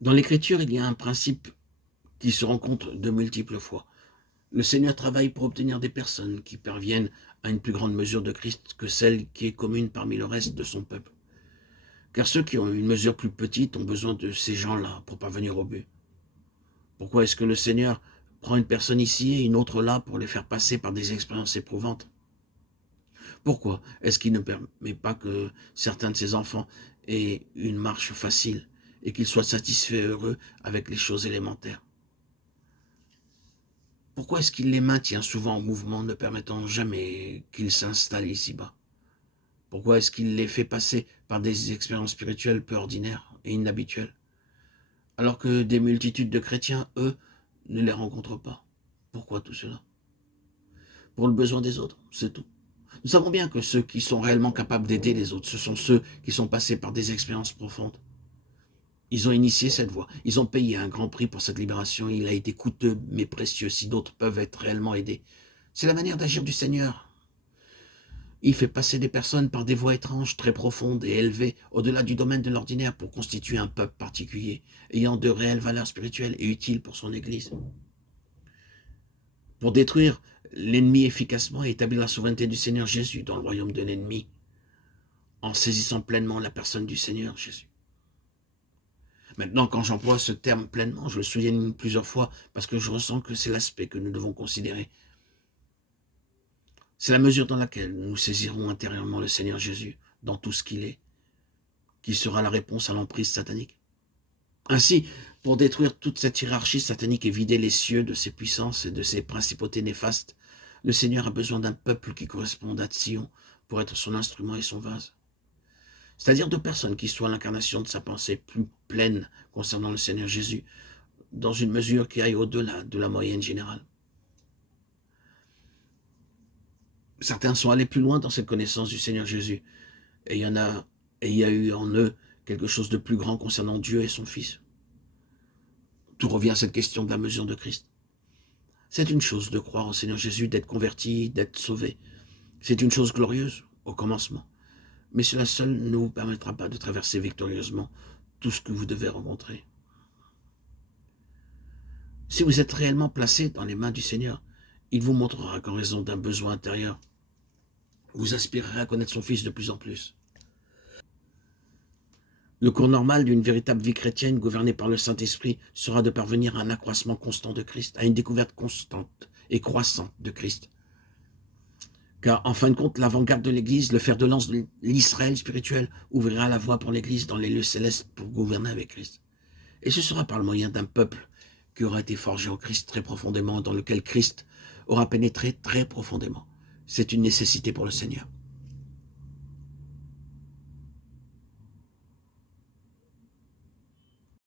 Dans l'Écriture, il y a un principe qui se rencontre de multiples fois. Le Seigneur travaille pour obtenir des personnes qui parviennent à une plus grande mesure de Christ que celle qui est commune parmi le reste de son peuple. Car ceux qui ont une mesure plus petite ont besoin de ces gens-là pour parvenir au but. Pourquoi est-ce que le Seigneur prend une personne ici et une autre là pour les faire passer par des expériences éprouvantes? Pourquoi est-ce qu'il ne permet pas que certains de ses enfants aient une marche facile et qu'ils soient satisfaits et heureux avec les choses élémentaires? Pourquoi est-ce qu'il les maintient souvent en mouvement, ne permettant jamais qu'ils s'installent ici-bas? Pourquoi est-ce qu'il les fait passer par des expériences spirituelles peu ordinaires et inhabituelles, alors que des multitudes de chrétiens, eux, ne les rencontrent pas? Pourquoi tout cela? Pour le besoin des autres, c'est tout. Nous savons bien que ceux qui sont réellement capables d'aider les autres, ce sont ceux qui sont passés par des expériences profondes. Ils ont initié cette voie. Ils ont payé un grand prix pour cette libération. Il a été coûteux, mais précieux, si d'autres peuvent être réellement aidés. C'est la manière d'agir du Seigneur. Il fait passer des personnes par des voies étranges, très profondes et élevées, au-delà du domaine de l'ordinaire, pour constituer un peuple particulier, ayant de réelles valeurs spirituelles et utiles pour son Église. Pour détruire l'ennemi efficacement et établir la souveraineté du Seigneur Jésus dans le royaume de l'ennemi, en saisissant pleinement la personne du Seigneur Jésus. Maintenant, quand j'emploie ce terme pleinement, je le souligne plusieurs fois parce que je ressens que c'est l'aspect que nous devons considérer. C'est la mesure dans laquelle nous saisirons intérieurement le Seigneur Jésus dans tout ce qu'il est, qui sera la réponse à l'emprise satanique. Ainsi, pour détruire toute cette hiérarchie satanique et vider les cieux de ses puissances et de ses principautés néfastes, le Seigneur a besoin d'un peuple qui corresponde à Sion pour être son instrument et son vase. C'est-à-dire de personnes qui soient l'incarnation de sa pensée plus pleine concernant le Seigneur Jésus, dans une mesure qui aille au-delà de la moyenne générale. Certains sont allés plus loin dans cette connaissance du Seigneur Jésus, et il y a eu en eux quelque chose de plus grand concernant Dieu et son Fils. Tout revient à cette question de la mesure de Christ. C'est une chose de croire au Seigneur Jésus, d'être converti, d'être sauvé. C'est une chose glorieuse au commencement. Mais cela seul ne vous permettra pas de traverser victorieusement tout ce que vous devez rencontrer. Si vous êtes réellement placé dans les mains du Seigneur, il vous montrera qu'en raison d'un besoin intérieur, vous aspirerez à connaître son Fils de plus en plus. Le cours normal d'une véritable vie chrétienne gouvernée par le Saint-Esprit sera de parvenir à un accroissement constant de Christ, à une découverte constante et croissante de Christ. Car en fin de compte, l'avant-garde de l'Église, le fer de lance de l'Israël spirituel, ouvrira la voie pour l'Église dans les lieux célestes pour gouverner avec Christ. Et ce sera par le moyen d'un peuple qui aura été forgé en Christ très profondément, dans lequel Christ aura pénétré très profondément. C'est une nécessité pour le Seigneur.